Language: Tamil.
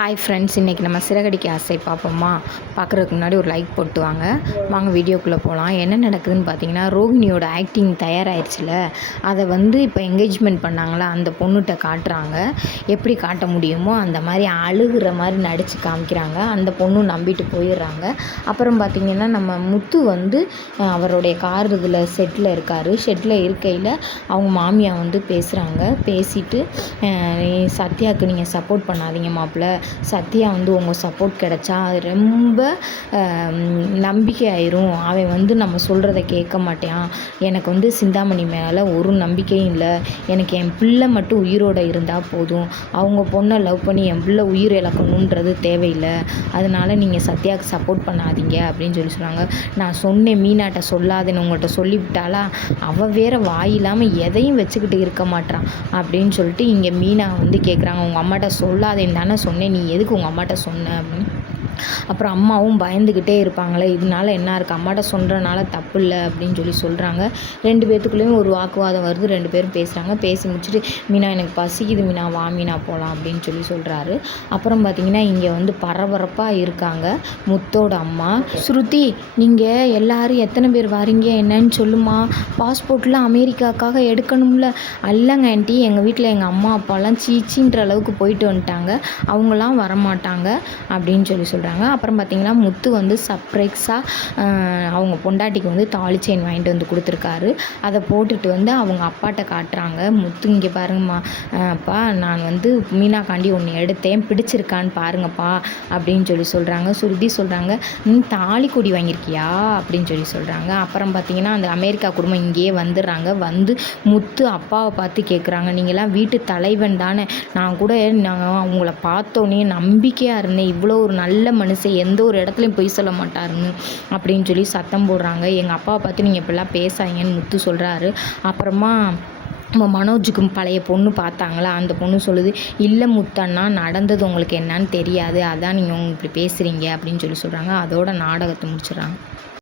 ஹாய் ஃப்ரெண்ட்ஸ், இன்றைக்கி நம்ம சிறகடிக்க ஆசை பார்ப்போமா? பார்க்குறதுக்கு முன்னாடி ஒரு லைக் போட்டு வாங்க வீடியோக்குள்ளே போகலாம். என்ன நடக்குதுன்னு பார்த்தீங்கன்னா, ரோகிணியோட ஆக்டிங் தயாராகிடுச்சுல, அதை இப்போ என்கேஜ்மெண்ட் பண்ணாங்களா, அந்த பொண்ணுகிட்ட காட்டுறாங்க. எப்படி காட்ட முடியுமோ அந்த மாதிரி அழுகிற மாதிரி நடித்து காமிக்கிறாங்க. அந்த பொண்ணு நம்பிட்டு போயிடுறாங்க. அப்புறம் பார்த்திங்கன்னா, நம்ம முத்து அவருடைய கார் இதில் ஷெட்டில் இருக்கார். ஷெட்டில் இருக்கையில் அவங்க மாமியா பேசுகிறாங்க. பேசிட்டு, சத்யாவுக்கு நீங்கள் சப்போர்ட் பண்ணாதீங்க மாப்பிள்ளை, சத்யா உங்கள் சப்போர்ட் கிடச்சா அது ரொம்ப நம்பிக்கை ஆயிரும். அவன் நம்ம சொல்கிறத கேட்க மாட்டான். எனக்கு சிந்தாமணி மேலே ஒரு நம்பிக்கையும் இல்லை. எனக்கு என் பிள்ளை மட்டும் உயிரோடு இருந்தால் போதும். அவங்க பொண்ணை லவ் பண்ணி என் பிள்ளை உயிர் இழக்கணுன்றது தேவையில்லை. அதனால் நீங்கள் சத்யாவுக்கு சப்போர்ட் பண்ணாதீங்க அப்படின்னு சொல்கிறாங்க. நான் சொன்னேன், மீனாட்ட சொல்லாதேன்னு உங்கள்கிட்ட சொல்லிவிட்டாலா, அவள் வேறு வாயில்லாமல் எதையும் வச்சுக்கிட்டு இருக்க மாட்டான் அப்படின்னு சொல்லிட்டு இங்கே மீனா கேட்குறாங்க. உங்கள் அம்மாட்ட சொல்லாதேன்னு தானே சொன்னேன், நீ எதுக்கு உங்கள் அம்மாட்ட சொன்ன அப்படின்னு. அப்புறம் அம்மாவும் பயந்துக்கிட்டே இருப்பாங்களே, இதனால என்ன இருக்குது, அம்மாட்ட சொல்கிறனால தப்பு இல்லை அப்படின்னு சொல்கிறாங்க. ரெண்டு பேர்த்துக்குள்ளேயும் ஒரு வாக்குவாதம் வருது. ரெண்டு பேரும் பேசுகிறாங்க. பேசி முடிச்சுட்டு, மீனா எனக்கு பசிக்குது மீனா, வா மீனா போகலாம் அப்படின்னு சொல்கிறாரு. அப்புறம் பார்த்திங்கன்னா, இங்கே பரபரப்பாக இருக்காங்க முத்தோட அம்மா. ஸ்ருதி, நீங்கள் எல்லோரும் எத்தனை பேர் வாரீங்க என்னன்னு சொல்லுமா, பாஸ்போர்ட்டில் அமெரிக்காவுக்காக எடுக்கணும்ல. அல்லங்க ஆண்டி, எங்கள் வீட்டில் எங்கள் அம்மா அப்பாலாம் சீச்சின்ற அளவுக்கு போயிட்டு வந்துட்டாங்க, அவங்களாம் வரமாட்டாங்க அப்படின்னு சொல்கிறாங்க. அப்புறம் பார்த்திங்கன்னா, முத்து சர்ப்ரைஸாக அவங்க பொண்டாட்டிக்கு தாலி செயின் வாங்கிட்டு கொடுத்துருக்காரு. அதை போட்டுட்டு அவங்க அப்பாட்ட காட்டுறாங்க. முத்து, இங்கே பாருங்கம்மா அப்பா, நான் மீனாக்காண்டி ஒன்று எடுத்தேன், பிடிச்சிருக்கான்னு பாருங்கப்பா அப்படின்னு சொல்கிறாங்க. சுருதி சொல்கிறாங்க, தாலி கொடி வாங்கியிருக்கியா அப்படின்னு சொல்கிறாங்க. அப்புறம் பார்த்திங்கன்னா, அந்த அமெரிக்கா குடும்பம் இங்கேயே வந்துடுறாங்க. முத்து அப்பாவை பார்த்து கேட்குறாங்க, நீங்களாம் வீட்டு தலைவன் தானே, நான் கூட அவங்கள பார்த்தோன்னே நம்பிக்கையாக இருந்தேன், இவ்வளோ ஒரு நல்ல மனுஷன், எந்த ஒரு இடத்துலையும் பொய் சொல்ல மாட்டாருன்னு அப்படின்னு சத்தம் போடுறாங்க. எங்கள் அப்பாவை பார்த்து நீங்கள் இப்படிலாம் பேசாதீங்கன்னு முத்து சொல்கிறாரு. அப்புறமா நம்ம மனோஜுக்கும் பழைய பொண்ணு பார்த்தாங்களா, அந்த பொண்ணு சொல்லுது, இல்லை முத்தண்ணா, நடந்தது உங்களுக்கு என்னன்னு தெரியாது, அதான் நீங்கள் இப்படி பேசுகிறீங்க அப்படின்னு சொல்கிறாங்க. அதோட நாடகத்தை முடிச்சிடுறாங்க.